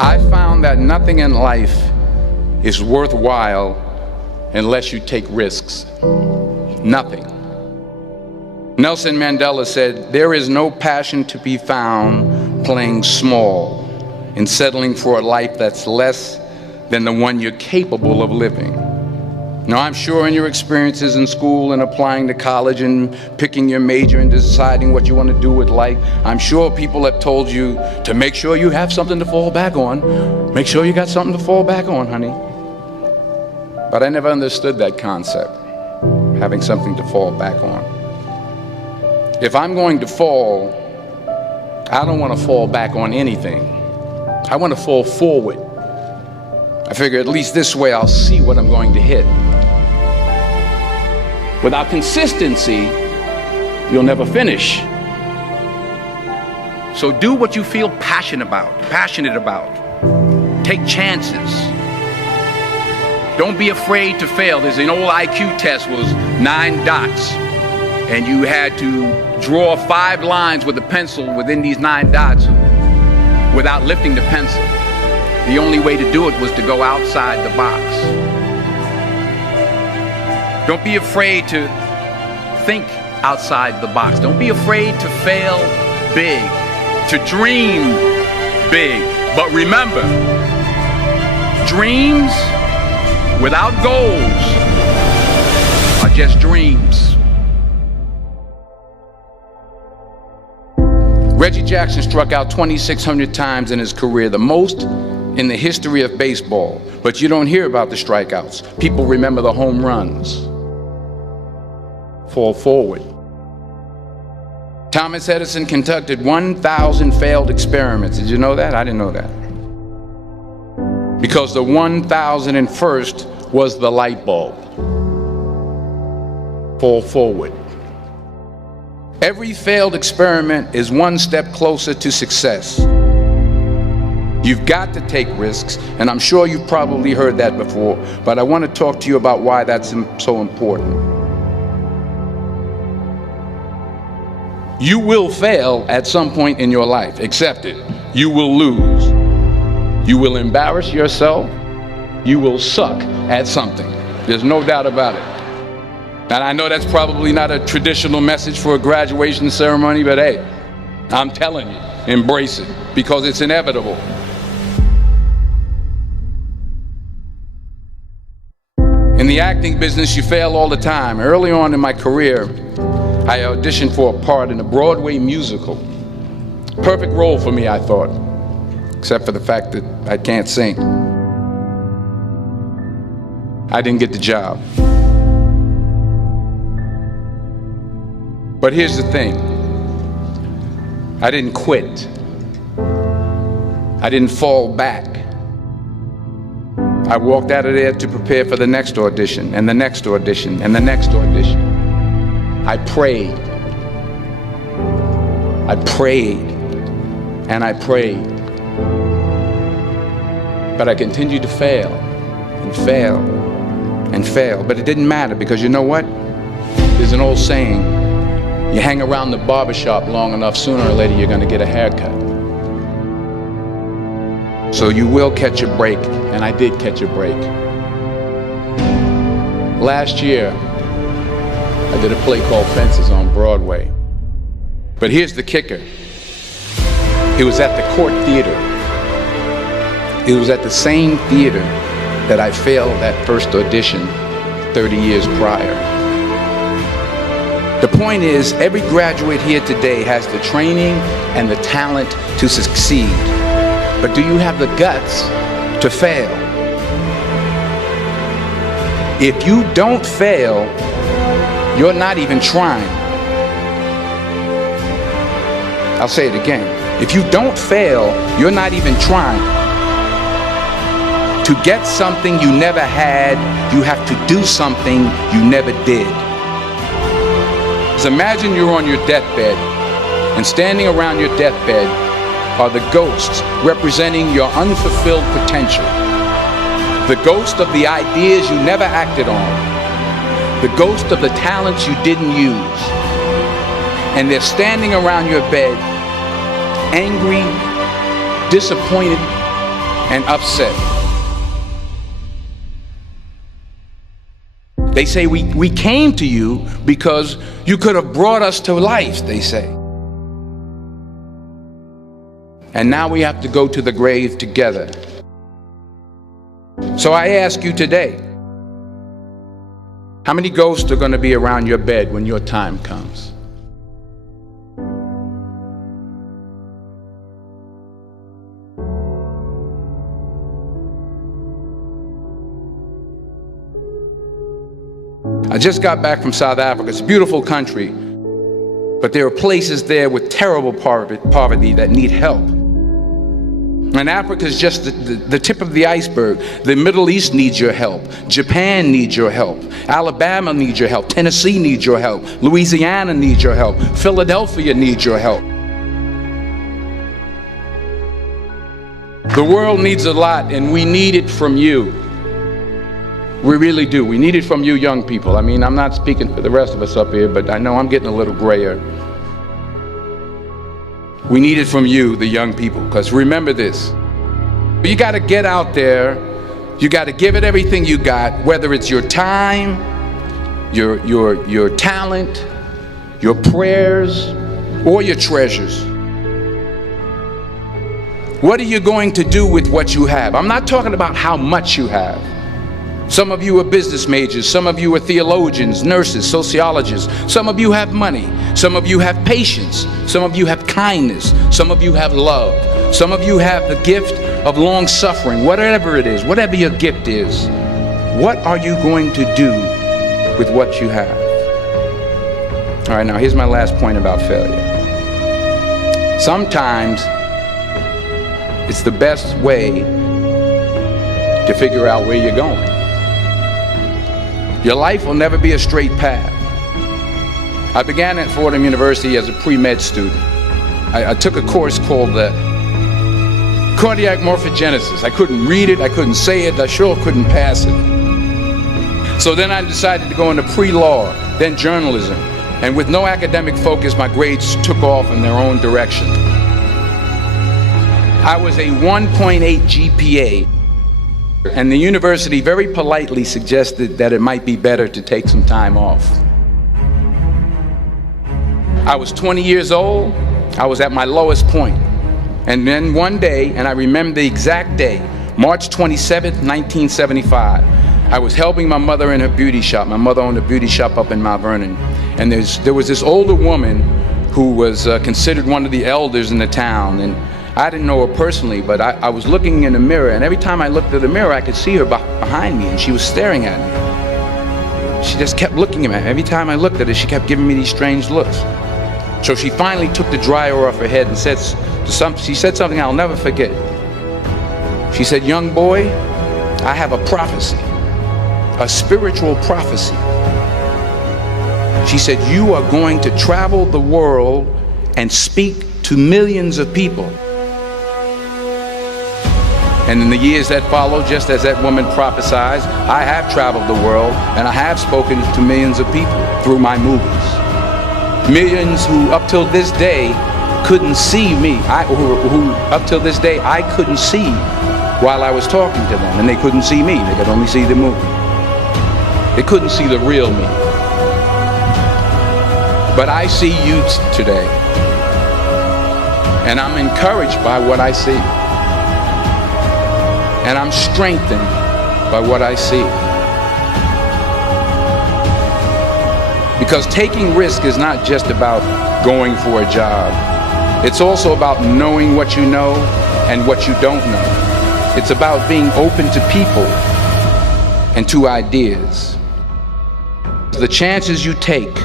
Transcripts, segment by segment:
I found that nothing in life is worthwhile unless you take risks. Nothing. Nelson Mandela said, "There is no passion to be found playing small and settling for a life that's less than the one you're capable of living." Now, I'm sure in your experiences in school and applying to college and picking your major and deciding what you want to do with life, I'm sure people have told you to make sure you have something to fall back on. Make sure you got something to fall back on, honey. But I never understood that concept, having something to fall back on. If I'm going to fall, I don't want to fall back on anything. I want to fall forward. I figure at least this way I'll see what I'm going to hit. Without consistency, you'll never finish. So do what you feel passionate about. Take chances. Don't be afraid to fail. There's an old IQ test, was 9 dots, and you had to draw 5 lines with a pencil within these 9 dots without lifting the pencil. The only way to do it was to go outside the box. Don't be afraid to think outside the box. Don't be afraid to fail big, to dream big. But remember, dreams without goals are just dreams. Reggie Jackson struck out 2,600 times in his career, the most in the history of baseball. But you don't hear about the strikeouts. People remember the home runs. Fall forward. Thomas Edison conducted 1,000 failed experiments. Did you know that? I didn't know that. Because the 1,001st was the light bulb. Fall forward. Every failed experiment is one step closer to success. You've got to take risks, and I'm sure you've probably heard that before, but I want to talk to you about why that's so important. You will fail at some point in your life. Accept it. You will lose. You will embarrass yourself. You will suck at something. There's no doubt about it. And I know that's probably not a traditional message for a graduation ceremony, but hey, I'm telling you, embrace it, because it's inevitable. In the acting business, you fail all the time. Early on in my career, I auditioned for a part in a Broadway musical. Perfect role for me, I thought, except for the fact that I can't sing. I didn't get the job. But here's the thing. I didn't quit. I didn't fall back. I walked out of there to prepare for the next audition, and the next audition, and the next audition. I prayed. I prayed. And I prayed. But I continued to fail, and fail, and fail. But it didn't matter, because you know what? There's an old saying, you hang around the barbershop long enough, sooner or later you're going to get a haircut. So you will catch a break, and I did catch a break. Last year, I did a play called Fences on Broadway. But here's the kicker. It was at the Court Theater. It was at the same theater that I failed that first audition 30 years prior. The point is, every graduate here today has the training and the talent to succeed. But do you have the guts to fail? If you don't fail, you're not even trying. I'll say it again. If you don't fail, you're not even trying. To get something you never had, you have to do something you never did. So imagine you're on your deathbed, and standing around your deathbed are the ghosts representing your unfulfilled potential. The ghost of the ideas you never acted on. The ghost of the talents you didn't use. And they're standing around your bed, angry, disappointed, and upset. They say we came to you because you could have brought us to life, they say. And now we have to go to the grave together. So I ask you today, how many ghosts are going to be around your bed when your time comes? I just got back from South Africa. It's a beautiful country, but there are places there with terrible poverty that need help. And Africa is just the tip of the iceberg. The Middle East needs your help. Japan needs your help. Alabama needs your help. Tennessee needs your help. Louisiana needs your help. Philadelphia needs your help. The world needs a lot, and we need it from you. We really do. We need it from you young people. I mean, I'm not speaking for the rest of us up here, but I know I'm getting a little grayer. We need it from you, the young people, because remember this. You got to get out there. You got to give it everything you got, whether it's your time, your talent, your prayers, or your treasures. What are you going to do with what you have? I'm not talking about how much you have. Some of you are business majors, some of you are theologians, nurses, sociologists, some of you have money, some of you have patience, some of you have kindness, some of you have love, some of you have the gift of long suffering. Whatever it is, whatever your gift is, what are you going to do with what you have? All right, now here's my last point about failure. Sometimes it's the best way to figure out where you're going. Your life will never be a straight path. I began at Fordham University as a pre-med student. I took a course called the cardiac morphogenesis. I couldn't read it, I couldn't say it, I sure couldn't pass it. So then I decided to go into pre-law, then journalism. And with no academic focus, my grades took off in their own direction. I was a 1.8 GPA. And the university very politely suggested that it might be better to take some time off. I was 20 years old. I was at my lowest point. And then one day, and I remember the exact day, March 27th, 1975, I was helping my mother in her beauty shop. My mother owned a beauty shop up in Mount Vernon. And there was this older woman who was considered one of the elders in the town. And I didn't know her personally, but I was looking in the mirror, and every time I looked at the mirror, I could see her behind me, and she was staring at me. She just kept looking at me. Every time I looked at her, she kept giving me these strange looks. So she finally took the dryer off her head and she said something I'll never forget. She said, "Young boy, I have a prophecy, a spiritual prophecy." She said, "You are going to travel the world and speak to millions of people." And in the years that followed, just as that woman prophesied, I have traveled the world and I have spoken to millions of people through my movies. Millions who up till this day couldn't see me, who up till this day I couldn't see while I was talking to them, and they couldn't see me, they could only see the movie. They couldn't see the real me. But I see you today, and I'm encouraged by what I see. And I'm strengthened by what I see. Because taking risk is not just about going for a job. It's also about knowing what you know and what you don't know. It's about being open to people and to ideas. The chances you take,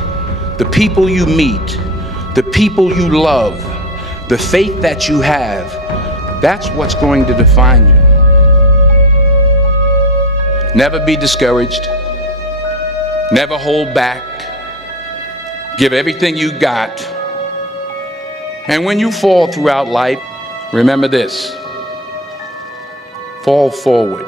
the people you meet, the people you love, the faith that you have, that's what's going to define you. Never be discouraged. Never hold back. Give everything you got. And when you fall throughout life, remember this: fall forward.